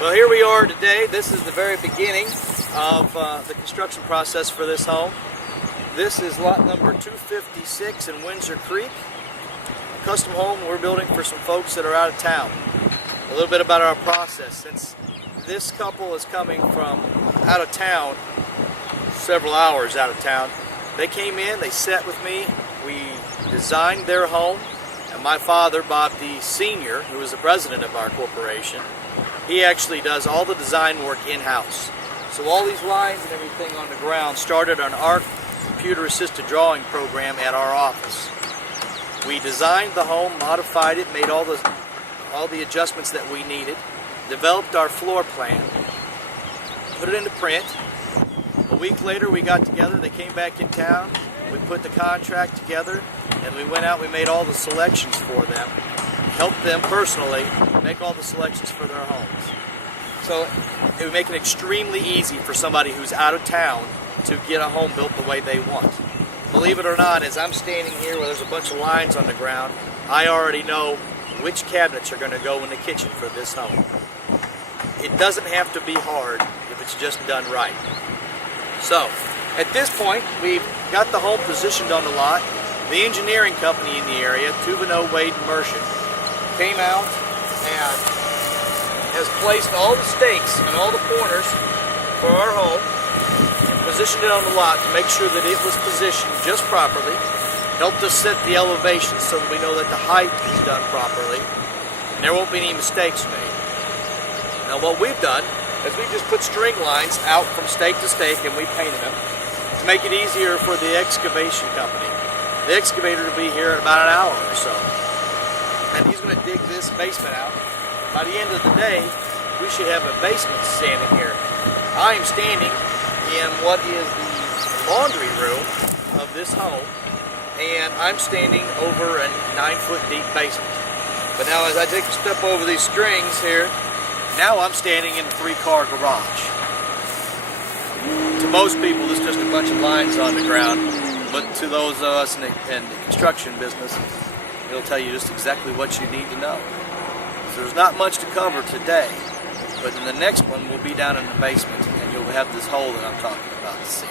Well, here we are today. This is the very beginning of the construction process for this home. This is lot number 256 in Windsor Creek. A custom home we're building for some folks that are out of town. A little bit about our process. Since this couple is coming from out of town, several hours out of town, they came in, they sat with me, we designed their home, and my father, Bob D. Sr., who is the president of our corporation, he actually does all the design work in-house. So all these lines and everything on the ground started on our computer-assisted drawing program at our office. We designed the home, modified it, made all the adjustments that we needed, developed our floor plan, put it into print. A week later we got together, they came back in town, we put the contract together, and we went out, we made all the selections for them, helped them personally make all the selections for their homes. So it would make it extremely easy for somebody who's out of town to get a home built the way they want. Believe it or not, as I'm standing here where there's a bunch of lines on the ground, I already know which cabinets are going to go in the kitchen for this home. It doesn't have to be hard if it's just done right. So, at this point, we've got the home positioned on the lot. The engineering company in the area, Tuveno, Wade & Mershon, came out and has placed all the stakes and all the pointers for our home, positioned it on the lot to make sure that it was positioned just properly, helped us set the elevations so that we know that the height is done properly, and there won't be any mistakes made. Now what we've done is we've just put string lines out from stake to stake and we painted them to make it easier for the excavation company. The excavator will be here in about an hour or so, and he's going to dig this basement out. By the end of the day, we should have a basement standing here. I am standing in what is the laundry room of this home, and I'm standing over a 9-foot deep basement. But now as I take a step over these strings here, now I'm standing in a 3-car garage. To most people, this is just a bunch of lines on the ground, but to those of us in the construction business, it'll tell you just exactly what you need to know. So there's not much to cover today, but in the next one we'll be down in the basement and you'll have this hole that I'm talking about to see.